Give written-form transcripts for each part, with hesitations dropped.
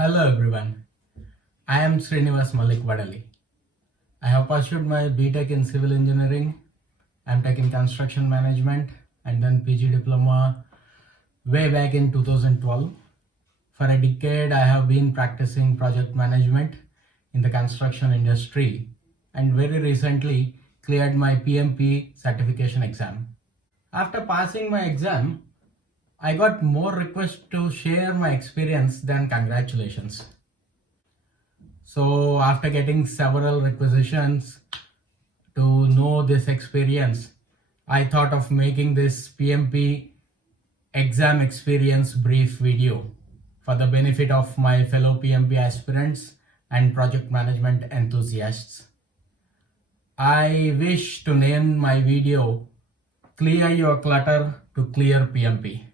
Hello everyone, I am Srinivas Vadali. I have pursued my BTech in Civil Engineering, MTech in Construction Management, and then PG Diploma way back in 2012. For a decade, I have been practicing project management in the construction industry and very recently cleared my PMP certification exam. After passing my exam, I got more requests to share my experience than congratulations. So after getting several requisitions to know this experience, I thought of making this PMP exam experience brief video for the benefit of my fellow PMP aspirants and project management enthusiasts. I wish to name my video Clear Your Clutter to Clear PMP.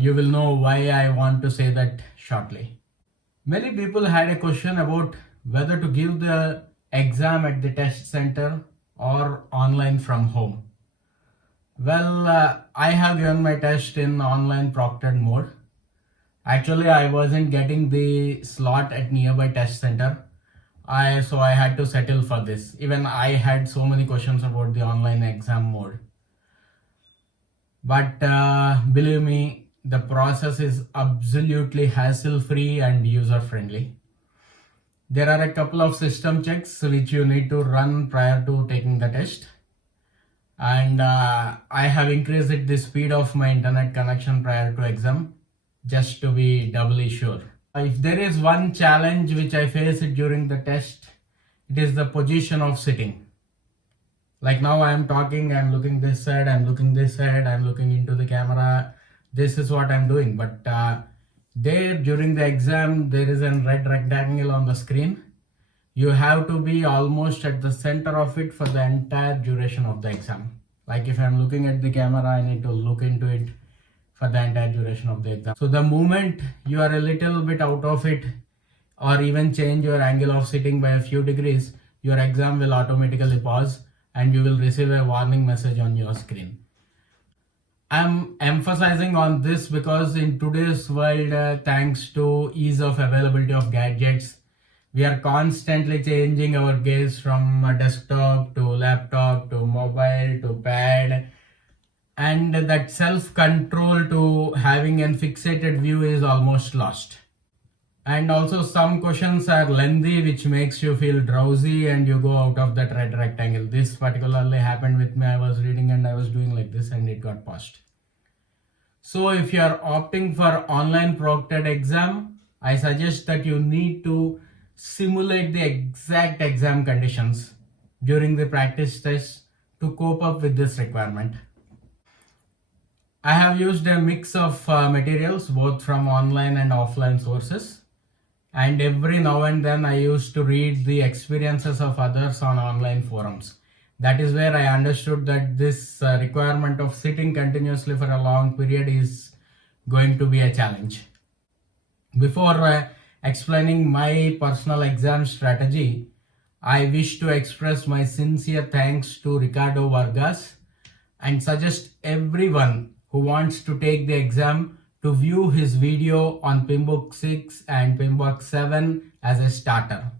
You will know why I want to say that shortly. Many people had a question about whether to give the exam at the test center or online from home. Well, I have given my test in online proctored mode. Actually, I wasn't getting the slot at nearby test center. So I had to settle for this. Even I had so many questions about the online exam mode. But believe me, the process is absolutely hassle-free and user-friendly. There are a couple of system checks which you need to run prior to taking the test. And I have increased the speed of my internet connection prior to exam just to be doubly sure. If there is one challenge which I faced during the test, it is the position of sitting. Like now I am talking, I'm looking this side, I'm looking this side, I'm looking into the camera. This is what I'm doing. But there during the exam, there is a red rectangle on the screen. You have to be almost at the center of it for the entire duration of the exam. Like if I'm looking at the camera, I need to look into it for the entire duration of the exam. So the moment you are a little bit out of it or even change your angle of sitting by a few degrees, your exam will automatically pause and you will receive a warning message on your screen. I'm emphasizing on this because in today's world, thanks to ease of availability of gadgets, we are constantly changing our gaze from a desktop to laptop to mobile to pad, and that self-control to having a fixated view is almost lost. And also some questions are lengthy, which makes you feel drowsy and you go out of that red rectangle. This particularly happened with me. I was reading and I was doing like this and it got paused. So if you are opting for online proctored exam, I suggest that you need to simulate the exact exam conditions during the practice test to cope up with this requirement. I have used a mix of materials both from online and offline sources. And every now and then I used to read the experiences of others on online forums. That is where I understood that this requirement of sitting continuously for a long period is going to be a challenge. Before explaining my personal exam strategy, I wish to express my sincere thanks to Ricardo Vargas and suggest everyone who wants to take the exam to view his video on PMBOK 6 and PMBOK 7 as a starter.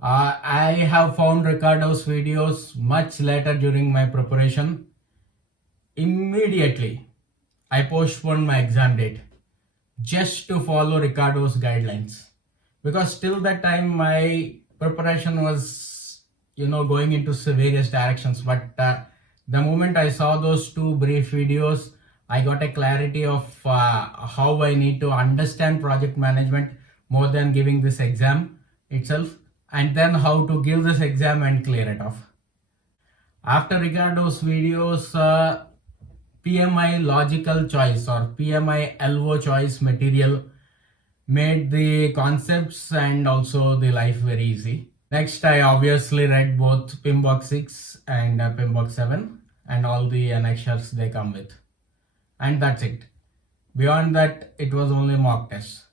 I have found Ricardo's videos much later during my preparation. Immediately, I postponed my exam date just to follow Ricardo's guidelines. Because till that time, my preparation was, going into various directions. But the moment I saw those two brief videos, I got a clarity of how I need to understand project management more than giving this exam itself, and then how to give this exam and clear it off. After Ricardo's videos, PMI logical choice or PMI LO choice material made the concepts and also the life very easy. Next, I obviously read both PMBOK 6 and PMBOK 7 and all the annexures they come with. And that's it. Beyond that, it was only mock tests.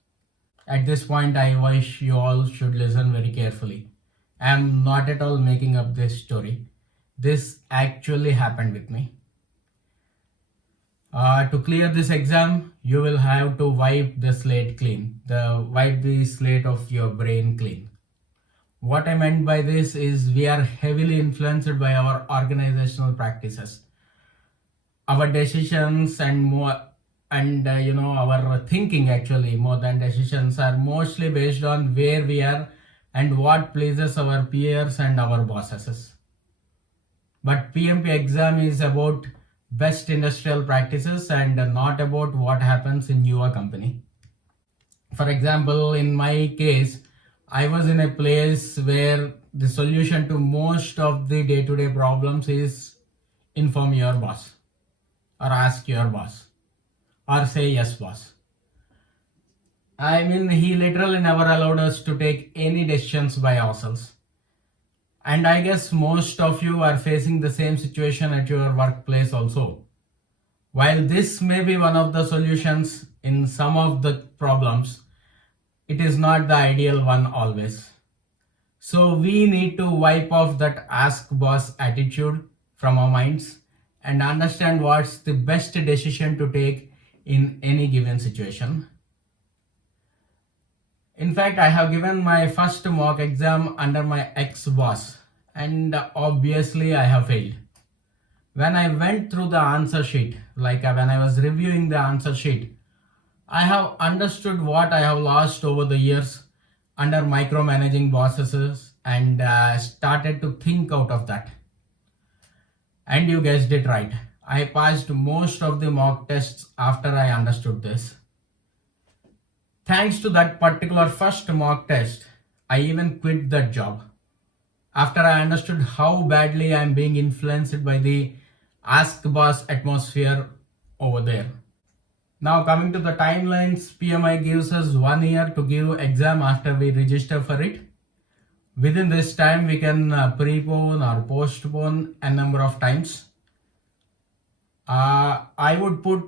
At this point, I wish you all should listen very carefully. I am not at all making up this story. This actually happened with me. To clear this exam, you will have to wipe the slate clean, wipe the slate of your brain clean. What I meant by this is we are heavily influenced by our organizational practices. Our decisions and more and our thinking, actually more than decisions, are mostly based on where we are and what pleases our peers and our bosses. But PMP exam is about best industrial practices and not about what happens in your company. For example, in my case, I was in a place where the solution to most of the day-to-day problems is inform your boss, or ask your boss, or say yes boss. I mean, he literally never allowed us to take any decisions by ourselves. And I guess most of you are facing the same situation at your workplace also. While this may be one of the solutions in some of the problems, it is not the ideal one always. So we need to wipe off that ask boss attitude from our minds and understand what's the best decision to take in any given situation. In fact, I have given my first mock exam under my ex-boss, and obviously I have failed. When I went through the answer sheet, when I was reviewing the answer sheet, I have understood what I have lost over the years under micromanaging bosses and started to think out of that. And you guessed it right. I passed most of the mock tests after I understood this. Thanks to that particular first mock test, I even quit that job. After I understood how badly I am being influenced by the ask boss atmosphere over there. Now coming to the timelines, PMI gives us 1 year to give exam after we register for it. Within this time, we can prepone or postpone a number of times. I would put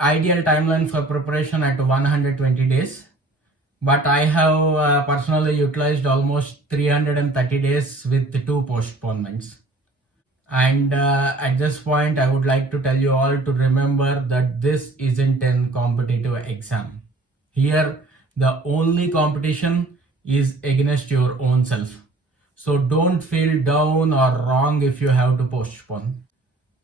ideal timeline for preparation at 120 days. But I have personally utilized almost 330 days with 2 postponements. And at this point, I would like to tell you all to remember that this isn't a competitive exam. Here, the only competition is against your own self. So don't feel down or wrong if you have to postpone.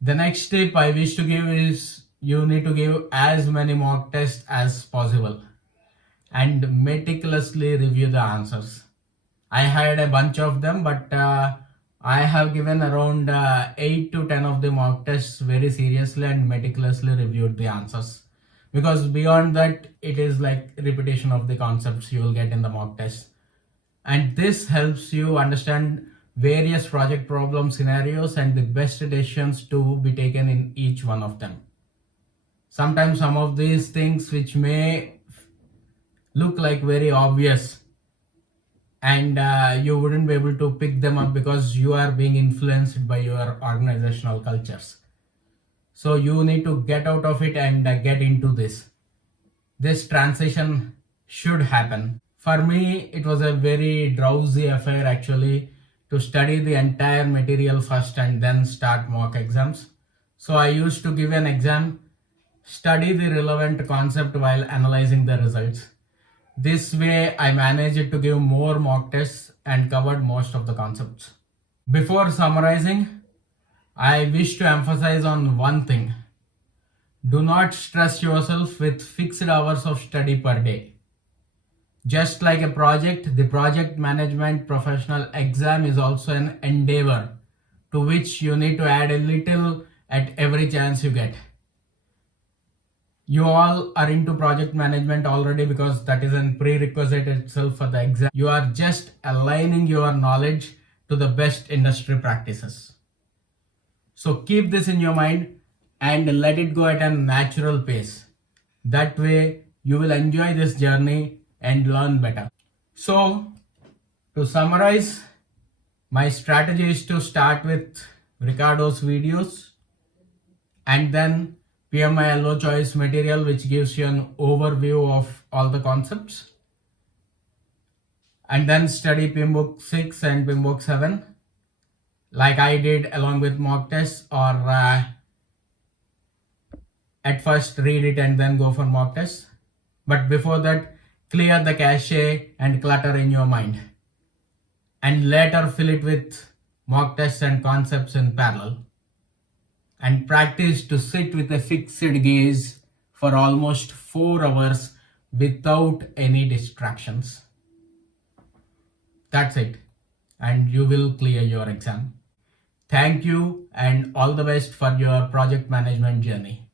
The next tip I wish to give is you need to give as many mock tests as possible and meticulously review the answers. I had a bunch of them, but I have given around 8 to 10 of the mock tests very seriously and meticulously reviewed the answers. Because beyond that, it is like repetition of the concepts you will get in the mock test. And this helps you understand various project problem scenarios and the best decisions to be taken in each one of them. Sometimes some of these things which may look like very obvious and you wouldn't be able to pick them up because you are being influenced by your organizational cultures. So you need to get out of it and get into this. This transition should happen. For me, it was a very drowsy affair actually to study the entire material first and then start mock exams. So I used to give an exam, study the relevant concept while analyzing the results. This way, I managed to give more mock tests and covered most of the concepts. Before summarizing, I wish to emphasize on one thing. Do not stress yourself with fixed hours of study per day. Just like a project, the project management professional exam is also an endeavor to which you need to add a little at every chance you get. You all are into project management already because that is a prerequisite itself for the exam. You are just aligning your knowledge to the best industry practices. So keep this in your mind and let it go at a natural pace. That way you will enjoy this journey and learn better. So to summarize, my strategy is to start with Ricardo's videos and then PMI low choice material, which gives you an overview of all the concepts, and then study PMBOK 6 and PMBOK 7 like I did along with mock tests, or At first, read it and then go for mock test. But before that, clear the cache and clutter in your mind. And later fill it with mock tests and concepts in parallel. And practice to sit with a fixed gaze for almost 4 hours without any distractions. That's it. And you will clear your exam. Thank you and all the best for your project management journey.